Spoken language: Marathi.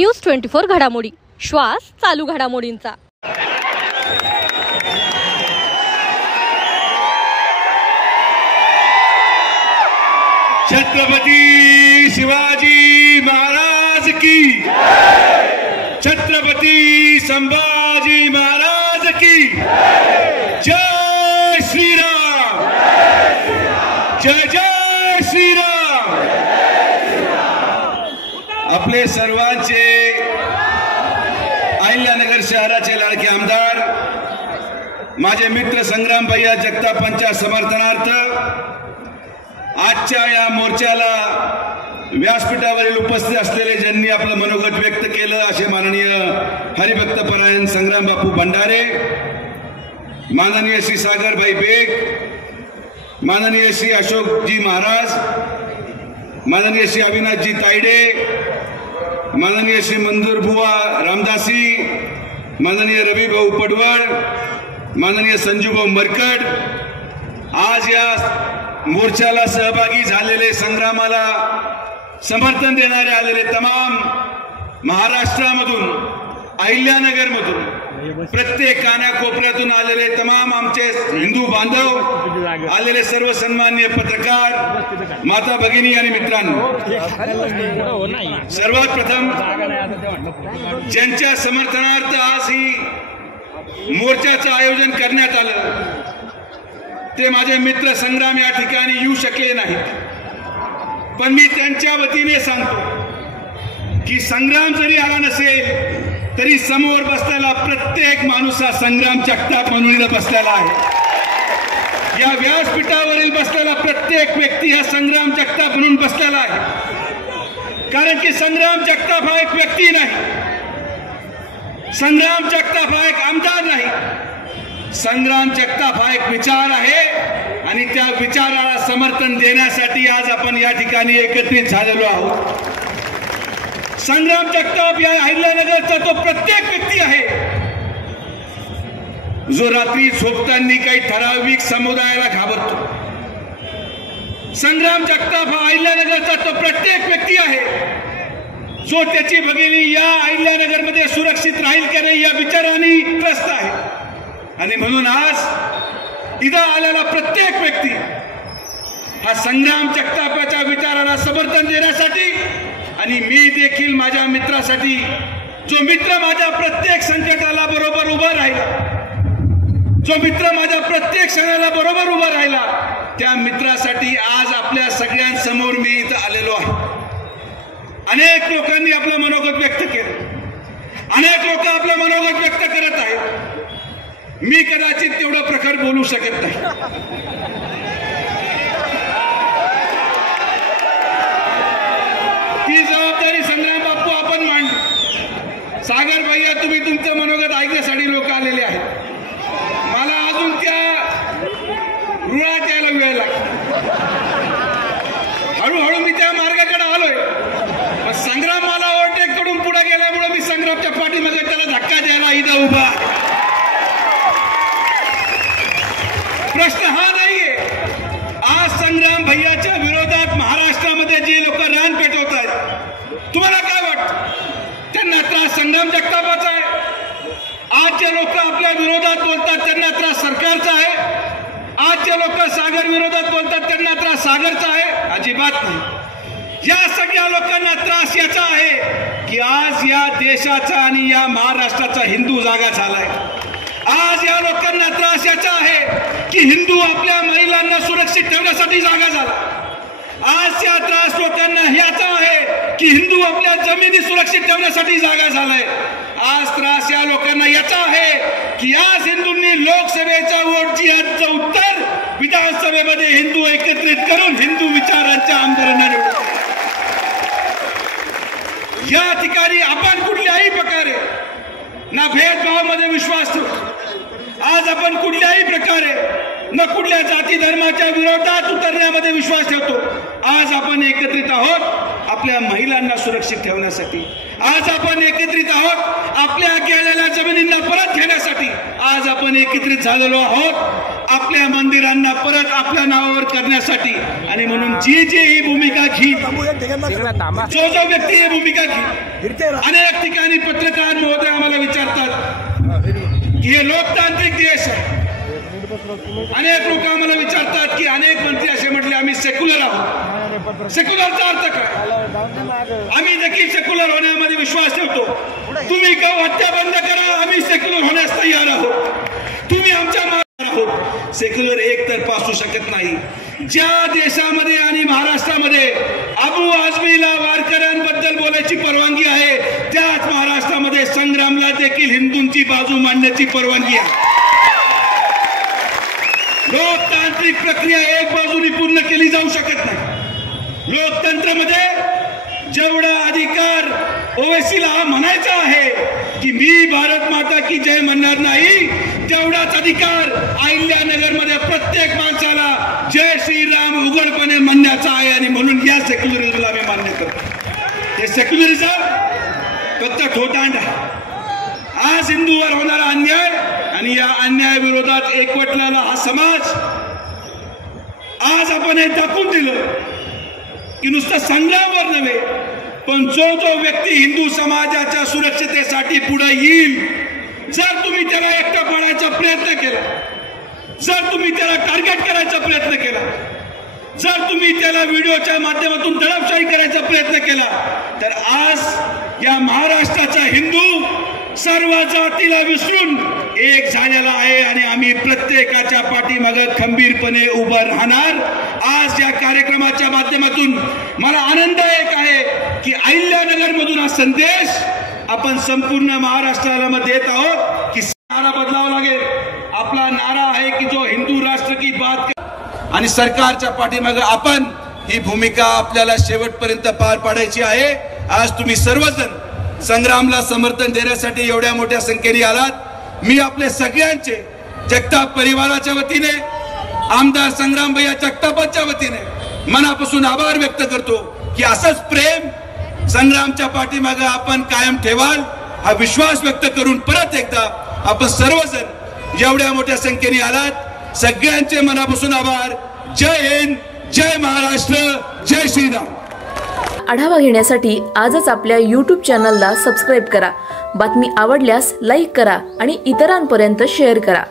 न्यूज 24 घडामोडी, श्वास चालू घडामोडींचा। छत्रपती शिवाजी महाराज की जय, छत्रपती संभाजी महाराज की जय श्रीराम, जय जय श्रीराम। आपले सर्वांचे अहिल्यानगर शहराचे लाडके आमदार माझे मित्र संग्राम भैया जगतापांच्या समर्थनार्थ आजच्या या मोर्चाला व्यासपीठावरील उपस्थित असलेले ज्यांनी आपलं मनोगत व्यक्त केलं असे माननीय हरिभक्तपरायण संग्राम बापू भंडारे, माननीय श्री सागरभाई बेग, माननीय श्री अशोकजी महाराज, माननीय श्री अविनाशजी तायडे, माननीय श्री मंजूर बुवा रामदासी, माननीय रवी भाऊ पडवळ, माननीय संजू भाऊ मरकट, आज या मोर्चाला सहभागी झालेले, संग्रामाला समर्थन देणारे आलेले तमाम महाराष्ट्रामधून, अहिल्यानगरमधून, प्रत्येक कानाकोपऱ्यातून आलेले तमाम आमचे हिंदू बांधव, आलेले सर्व सन्माननीय पत्रकार, माता भगिनी आणि मित्रांनो, सर्वात प्रथम ज्यांच्या समर्थनार्थ आज ही मोर्चाचं आयोजन करण्यात आलं ते माझे मित्र संग्राम या ठिकाणी येऊ शकले नाहीत, पण मी त्यांच्या वतीने सांगतो की संग्राम जरी आला नसेल तरी समोर बसलेला प्रत्येक माणूस हा संग्राम जगताप म्हणून बसलेला आहे। या व्यासपीठावरील बसलेला प्रत्येक व्यक्ती हा संग्राम जगताप म्हणून बसलेला आहे, कारण की संग्राम जगताप हा एक व्यक्ती नाही, संग्राम जगताप हा एक आमदार नाही, संग्राम जगताप हा एक विचार आहे आणि त्या विचाराला समर्थन देण्यासाठी आज आपण या ठिकाणी एकत्रित झालेलो आहोत। संग्राम जगताप या अहिल्यानगरचा तो प्रत्येक व्यक्ती आहे जो रात्री झोपताना काही ठराविक समुदायाला घाबरतो। संग्राम जगताप हा अहिल्यानगरचा तो प्रत्येक व्यक्ती आहे जो त्याची भगिनी या अहिल्यानगरमध्ये सुरक्षित राहील की नाही या विचाराने त्रस्त आहे, आणि म्हणून आज इथं आलेला प्रत्येक व्यक्ती हा संग्राम जगतापाच्या विचाराला समर्थन देण्यासाठी, आणि मी देखील माझ्या मित्रासाठी, जो मित्र माझ्या प्रत्येक संकटाला बरोबर उभा राहिला, जो मित्र माझ्या प्रत्येक क्षणाला बरोबर उभा राहिला, त्या मित्रासाठी आज आपल्या सगळ्यांसमोर मी इथं आलेलो आहे। अनेक लोकांनी आपलं मनोगत व्यक्त केलं, अनेक लोक आपलं मनोगत व्यक्त करत आहेत, मी कदाचित तेवढं प्रखर बोलू शकत नाही, ती जबाबदारी संग्राम बापू आपण मांडली। सागर भैया तुम्ही तुमचं मनोगत ऐकण्यासाठी लोक आलेले आहेत, मला अजून त्या रुळात यायला वेळ लागला, हळूहळू मी त्या मार्गाकडे आलोय, पण संग्राम मला ओव्हरटेक कडून पुढे गेल्यामुळे मी संग्रामच्या पाठीमागे त्याला धक्का द्यायला इथं उभा। प्रश्न हा नाहीये, आज संग्राम भैयाच्या विरोधात महाराष्ट्रामध्ये जे लोक रान पेटवत आहेत, तुम्हाला काय वाटतं त्यांना त्रास संग्राम जगतापाचा आहे? आज जे लोक आपल्या विरोधात बोलतात त्यांना त्रास सरकारचा आहे? आज जे लोक सागर विरोधात बोलतात त्यांना त्रास सागरचा आहे? अजिबात नाही। या सगळ्या लोकांना त्रास याचा आहे की आज या देशाचा आणि या महाराष्ट्राचा हिंदू जागा झालाय। आज या लोकांना त्रास याचा आहे की हिंदू आपल्या महिलांना सुरक्षित ठेवण्यासाठी जागा झाला। आज या त्रास लोकांना याचा आहे की हिंदू आपल्या जमिनी सुरक्षित ठेवण्यासाठी जागा झालाय। आज त्रास या लोकांना याचा आहे की आज हिंदूंनी लोकसभेच्या वोटची याचं उत्तर विधानसभेमध्ये हिंदू एकत्रित करून हिंदू विचारांच्या आमदारांना निवडून, या ठिकाणी आपण कुठल्याही प्रकारे ना भेदभावामध्ये विश्वास ठेवतो, आज आपण कुठल्याही प्रकारे न कुठल्या जाती धर्माच्या विरोधात उतरण्यामध्ये विश्वास ठेवतो। आज आपण एकत्रित आहोत आपल्या महिलांना सुरक्षित ठेवण्यासाठी. आज आपण एकत्रित आहोत आपल्या गेलेल्या जमिनींना परत घेण्यासाठी. आज आपण एकत्रित झालेलो आहोत आपल्या मंदिरांना परत आपल्या नावावर करण्यासाठी. आणि म्हणून जी जी ही भूमिका घेईल, जो जो व्यक्ती ही भूमिका घेईल, अनेक ठिकाणी पत्रकार महोदय आम्हाला विचारतात की हे लोकतांत्रिक देश आहे. अनेक लोक आम्हाला विचारतात की अनेक मंत्री असे म्हटले आम्ही सेक्युलर आहोत. सेक्युलरचा अर्थ काय? आम्ही देखील सेक्युलर होण्यामध्ये विश्वास ठेवतो. तुम्ही हत्या बंद करा, आम्ही सेक्युलर होण्यास तयार आहोत. तुम्ही आमच्या मागे आहोत. सेक्युलर एक तर्फा असू शकत नाही. ज्या देशामध्ये आणि महाराष्ट्रामध्ये अबू आझमीला वारकऱ्यांबद्दल बोलायची परवानगी आहे, त्याच महाराष्ट्रामध्ये संग्रामला देखील हिंदूंची बाजू मांडण्याची परवानगी आहे. लोकतांत्रिक प्रक्रिया एक बाजूनी पूर्ण केली जाऊ शकत नाही. लोकतंत्रामध्ये जेवढा अधिकार ओवेसीला हा म्हणायचा आहे की मी भारत माता की जय म्हणणार नाही, तेवढाच अधिकार अहिल्यानगरमध्ये प्रत्येक माणसाला जय श्रीराम उघडपणे म्हणण्याचा आहे. आणि म्हणून या सेक्युलरिझमला आम्ही मान्य करतो. हे सेक्युलरिझम फक्त ठोटांड आहे. आज हिंदूवर होणारा अन्याय आणि या अन्यायाविरोधात एकवटलेला हा समाज, आज आपण हे दाखवून दिलं की नुसतं संग्रामवर नव्हे, पण जो जो व्यक्ती हिंदू समाजाच्या सुरक्षितेसाठी पुढे येईल, जर तुम्ही त्याला एकटा पाडायचा प्रयत्न केला, जर तुम्ही त्याला टार्गेट करायचा प्रयत्न केला, जर तुम्ही त्याला व्हिडिओच्या माध्यमातून दडपशाही करायचा प्रयत्न केला, तर आज या महाराष्ट्राचा हिंदू सर्व जातीला विसरून एक झालेला आहे. आणि आम्ही प्रत्येकाच्या पाठीमागे खंबीरपणे उभं राहणार. आज या कार्यक्रमाच्या माध्यमातून मला आनंद एक आहे की अहिल्यानगर मधून हा संदेश आपण संपूर्ण महाराष्ट्राला देत आहोत की नारा बदलावा लागेल. आपला नारा आहे की जो हिंदू राष्ट्र की बात. आणि सरकारच्या पाठीमागे आपण ही भूमिका आपल्याला शेवटपर्यंत पार पाडायची आहे. आज तुम्ही सर्वजण संग्रामला समर्थन देण्यासाठी एवढ्या मोठ्या संख्येने आलात. मी आपले सगळ्यांचे जगताप परिवाराच्या वतीने, आमदार संग्राम भैया जगतापांच्या वतीने मनापासून आभार व्यक्त करतो की असंच प्रेम संग्रामच्या पाठीमागे आपण कायम ठेवाल हा विश्वास व्यक्त करून परत एकदा आपण सर्वजण एवढ्या मोठ्या संख्येने आलात. सगळ्यांचे मनापासून आभार. जय हिंद, जय महाराष्ट्र, जय श्रीराम. आढावा घेण्यासाठी आजच आपल्या YouTube चॅनलला सबस्क्राईब करा. बातमी आवडल्यास लाईक करा आणि इतरांपर्यंत शेअर करा.